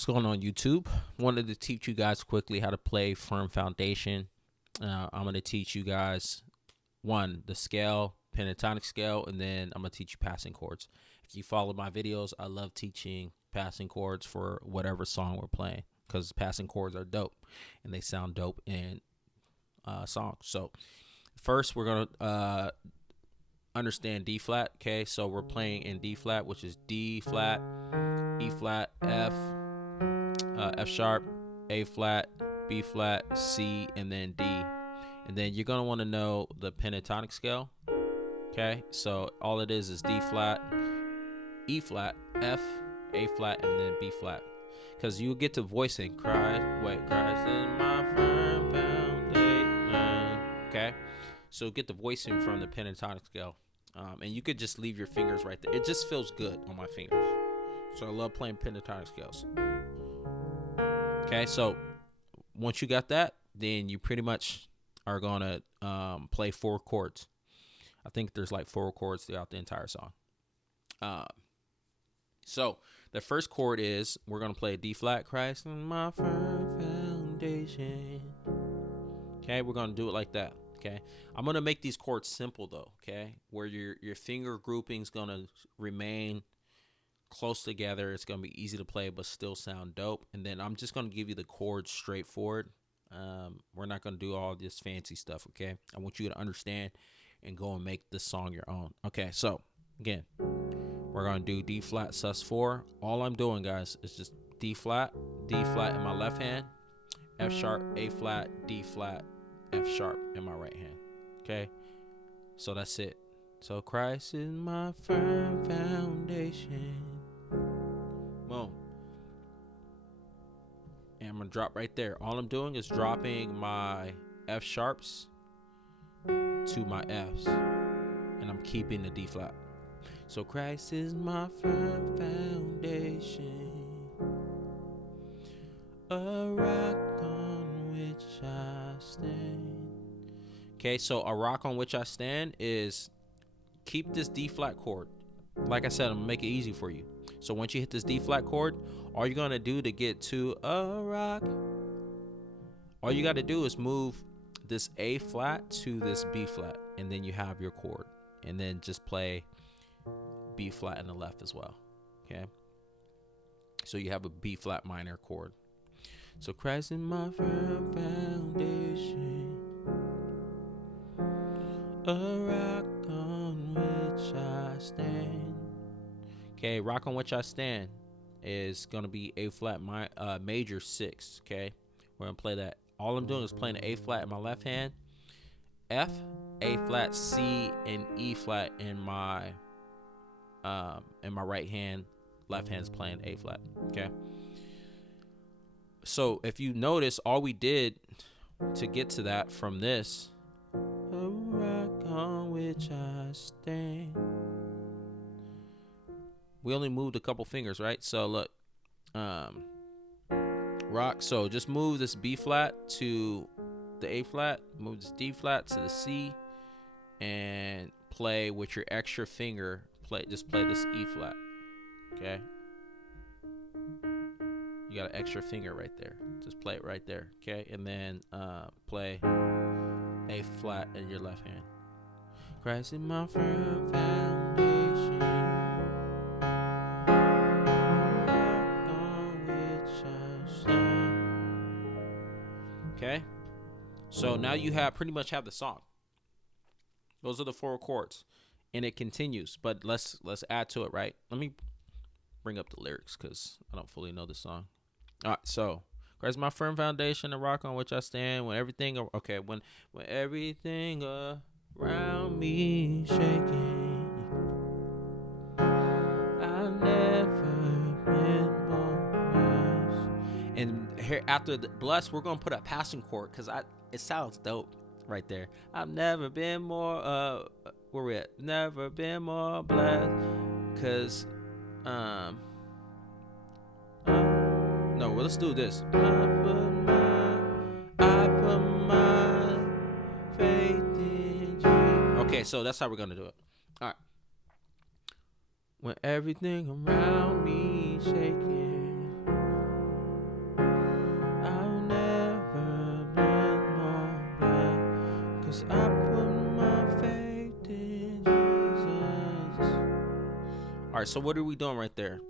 What's going on, YouTube? Wanted to teach you guys quickly how to play firm foundation. I'm going to teach you guys, the scale, pentatonic scale, and then I'm going to teach you passing chords. If you follow my videos, I love teaching passing chords for whatever song we're playing because passing chords are dope and they sound dope in songs. So first, we're going to understand D flat. Okay, so we're playing in D flat, which is D flat, E flat, F, F sharp, A flat, B flat, C, and then D. And then you're gonna want to know the pentatonic scale. Okay, so all it is D flat, E flat, F, A flat, and then B flat. Because you get to voicing Christ is my firm foundation. Okay, so get the voicing from the pentatonic scale. And you could just leave your fingers right there. It just feels good on my fingers. So I love playing pentatonic scales. Okay, so once you got that, then you pretty much are going to play 4 chords. I think there's like 4 chords throughout the entire song. So the first chord is we're going to play a D flat, Christ in my firm foundation. Okay, we're going to do it like that. Okay, I'm going to make these chords simple though, okay, where your finger grouping is going to remain close together. It's going to be easy to play but still sound dope. And then I'm just going to give you the chords straightforward. We're not going to do all this fancy stuff, okay? I want you to understand and go and make this song your own. Okay, so again, we're going to do D flat sus4. All I'm doing, guys, is just D flat in my left hand, F sharp, A flat, D flat, F sharp in my right hand. Okay, so that's it. So Christ is my firm foundation. Boom. And I'm gonna drop right there. All I'm doing is dropping my F sharps to my Fs, and I'm keeping the D flat. So Christ is my firm foundation, a rock on which I stand. Okay, so a rock on which I stand is keep this D flat chord. Like I said, I'm gonna make it easy for you. So once you hit this D flat chord, all you're gonna do to get to a rock, all you gotta do is move this A flat to this B flat, and then you have your chord. And then just play B flat in the left as well. Okay, so you have a B flat minor chord. So Christ in my firm foundation, a rock on which I stand. Okay, rock on which I stand is gonna be A flat major 6. Okay, we're gonna play that. All I'm doing is playing the A flat in my left hand, F, A flat, C, and E flat in my right hand. Left hand's playing A flat. Okay. So if you notice, all we did to get to that from this, a rock on which I stand, we only moved a couple fingers, right? So look, rock. So just move this B flat to the A flat, move this D flat to the C, and play with your extra finger. Just play this E flat. Okay. You got an extra finger right there. Just play it right there. Okay, and then play A flat in your left hand. Christ in my firm foundation, rock on which I stand. Okay, so now you pretty much have the song. Those are the 4 chords, and it continues. But let's add to it, right? Let me bring up the lyrics because I don't fully know the song. All right, so Christ my firm foundation, a rock on which I stand. When everything around me shaking, I've never been more blessed. And here after the blessed, we're gonna put a passing chord because it sounds dope right there. I've never been more where we at? Never been more blessed, because no, well, let's do this. I put my faith in you. Okay, so that's how we're gonna do it. All right. When everything around me shaking, right, so what are we doing right there?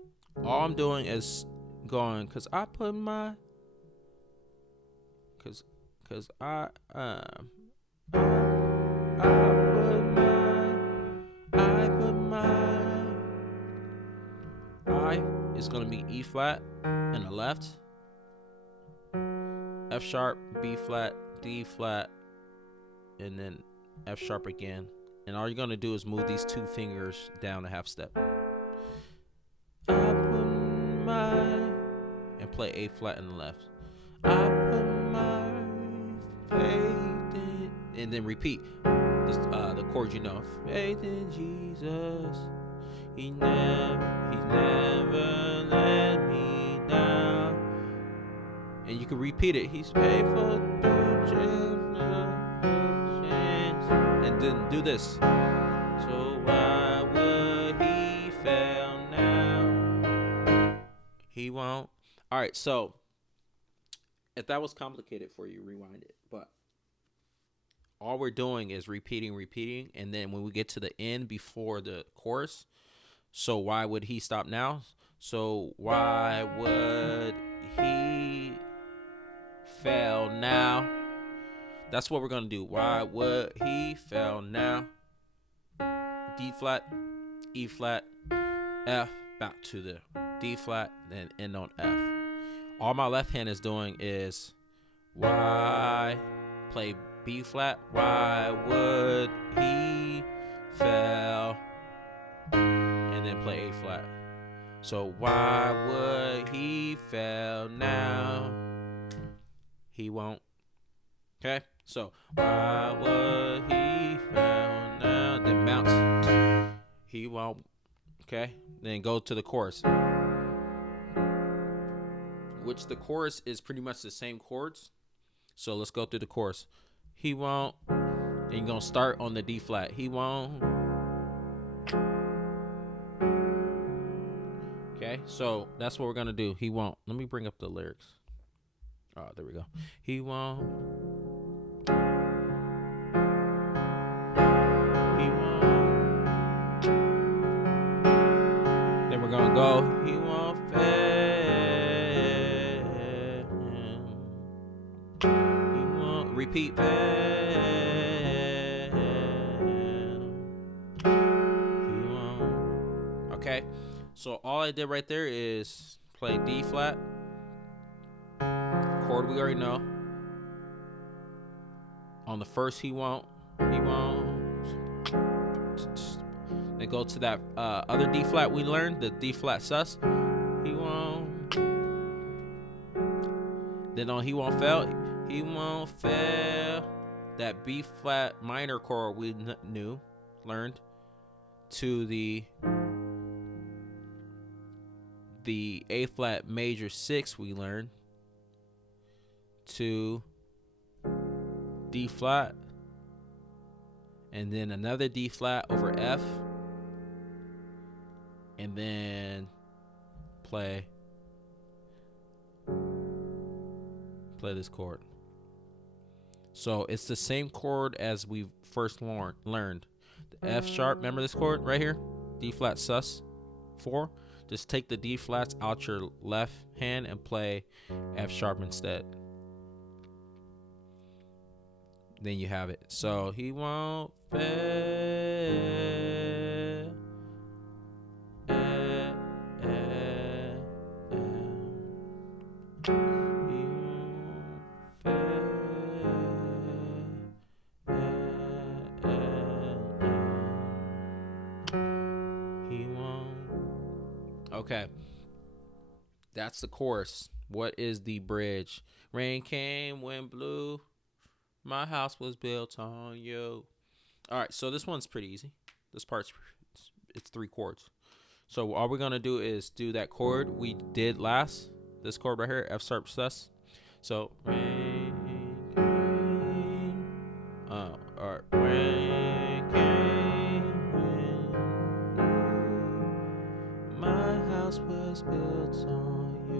All I'm doing is going, cause I put my, cause I put my I is gonna be E flat in the left, F sharp, B flat, D flat, and then F sharp again. And all you're gonna do is move these 2 fingers down a half step. I put my, and play A flat in the left. I put my faith in, and then repeat this, the chord you know. Faith in Jesus. He never let me down. And you can repeat it. He's faithful through generations. And then do this. So why would he fail now? He won't. All right, so if that was complicated for you, rewind it. But all we're doing is repeating, and then when we get to the end before the chorus, so why would he stop now? So why would he fail now? That's what we're going to do. Why would he fail now? D flat, E flat, F, back to the D flat, then end on F. All my left hand is doing is why, play B flat, why would he fail, and then play A flat. So why would he fail now? He won't. Okay, so why would he fail now? Then bounce. He won't. Okay, then go to the chorus, which the chorus is pretty much the same chords. So let's go through the chorus. He won't. And you're gonna start on the D flat. He won't. Okay, so that's what we're gonna do. He won't. Let me bring up the lyrics. Oh, there we go. He won't. He won't. Then we're gonna go. He won't fail. He won't repeat. Fail. He won't. Okay. So all I did right there is play D flat, chord we already know. On the first, he won't. Then go to that other D flat we learned, the D flat sus. He won't. Then on he won't fail. He won't fail. That B flat minor chord we learned, to the A flat major 6 we learned, to D flat, and then another D flat over F, and then play this chord. So it's the same chord as we first learned. The F sharp, remember this chord right here? D flat sus 4. Just take the D flats out your left hand and play F sharp instead. Then you have it. So he won't fail. He won't fail. He won't. Okay. That's the chorus. What is the bridge? Rain came, wind blew. My house was built on you. All right, so this one's pretty easy. This part's, it's 3 chords. So all we're going to do is do that chord we did last. This chord right here, F sharp sus. So rain came. All right, rain came, wind blew. My house was built on you.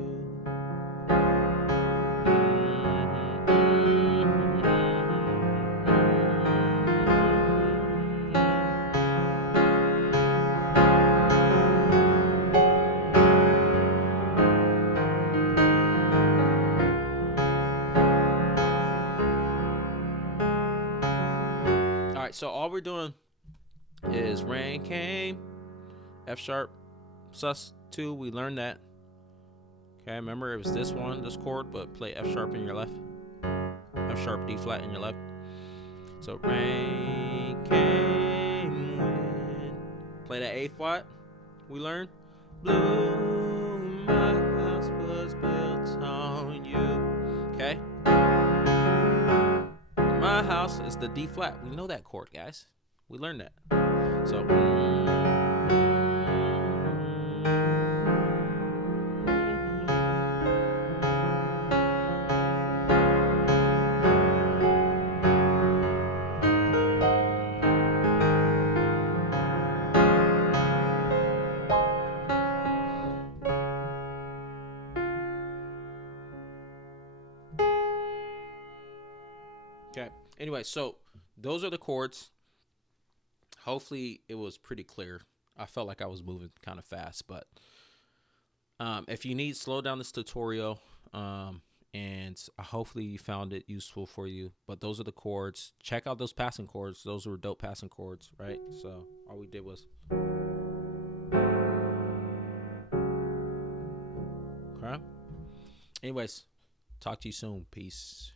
right, so all we're doing is rain came, F sharp, sus2. We learned that. Okay, remember it was this chord, but play F sharp in your left, F sharp, D flat in your left. So rain came when, play that A flat. We learned. Blue, my house was built on you. Okay. My house is the D flat. We know that chord, guys. We learned that. So. Okay. Anyway, so those are the chords. Hopefully it was pretty clear. I felt like I was moving kind of fast, but if you need, slow down this tutorial, and hopefully you found it useful for you. But those are the chords. Check out those passing chords. Those were dope passing chords, right? So all we did was. Okay. Anyways, talk to you soon. Peace.